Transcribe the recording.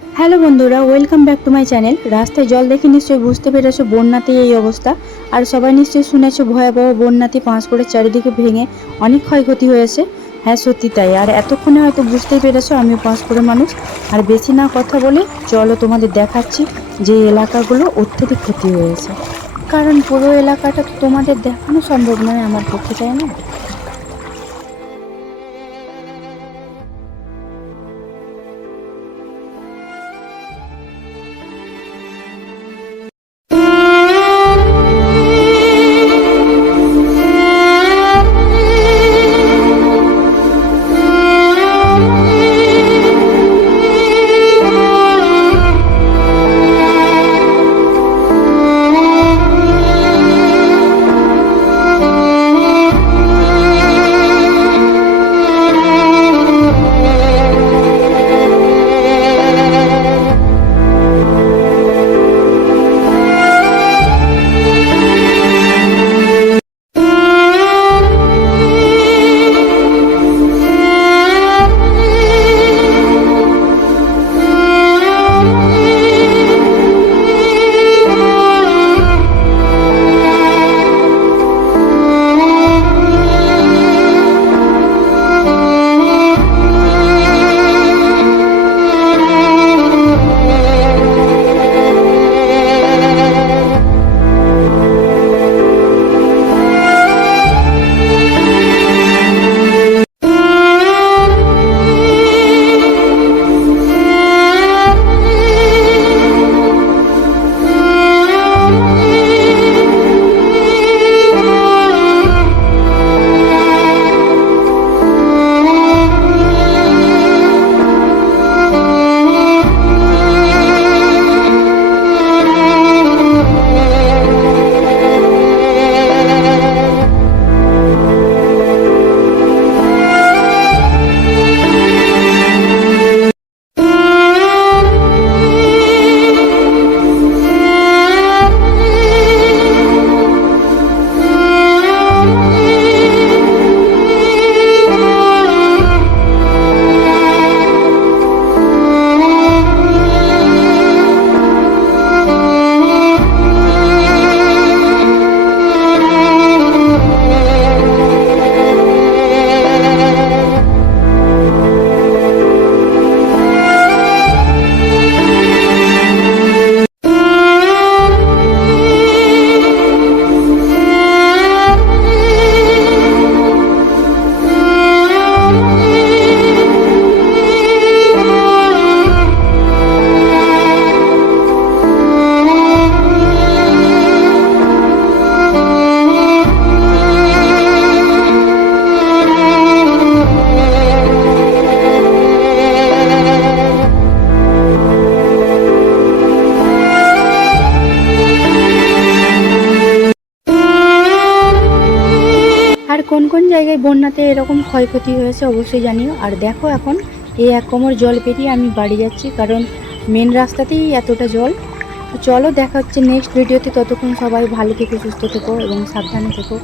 Hello বন্ধুরা, welcome back to my channel. রাস্তায় জল দেখে নিশ্চয়ই বুঝতে পেরেছো বন্যাতে এই অবস্থা। আর সবাই নিশ্চয়ই শুনেছো ভয়াবহ বন্যাতে পাঁশকুড়ের চারিদিকে ভেঙে অনেক ক্ষয়ক্ষতি হয়েছে। হ্যাঁ, সত্যি তাই। আর এতক্ষণে হয়তো বুঝতেই পেরেছো আমিও পাঁশকুড়ের মানুষ। আর বেশি না কথা বলে চলো তোমাদের দেখাচ্ছি যে এলাকাগুলো অত্যধিক ক্ষতি হয়েছে। কারণ পুরো এলাকাটা তো তোমাদের দেখানো সম্ভব নয় আমার পক্ষে, তাই না? আর কোন কোন জায়গায় বন্যাতে এরকম ক্ষয়ক্ষতি হয়েছে অবশ্যই জানিও। আর দেখো এখন এই এক কোমর জল পেরিয়ে আমি বাড়ি যাচ্ছি, কারণ মেন রাস্তাতেই এতটা জল। তো চলো দেখা হচ্ছে নেক্সট ভিডিওতে। ততক্ষণ সবাই ভালো থেকো, সুস্থ থেকো এবং সাবধানে থেকো।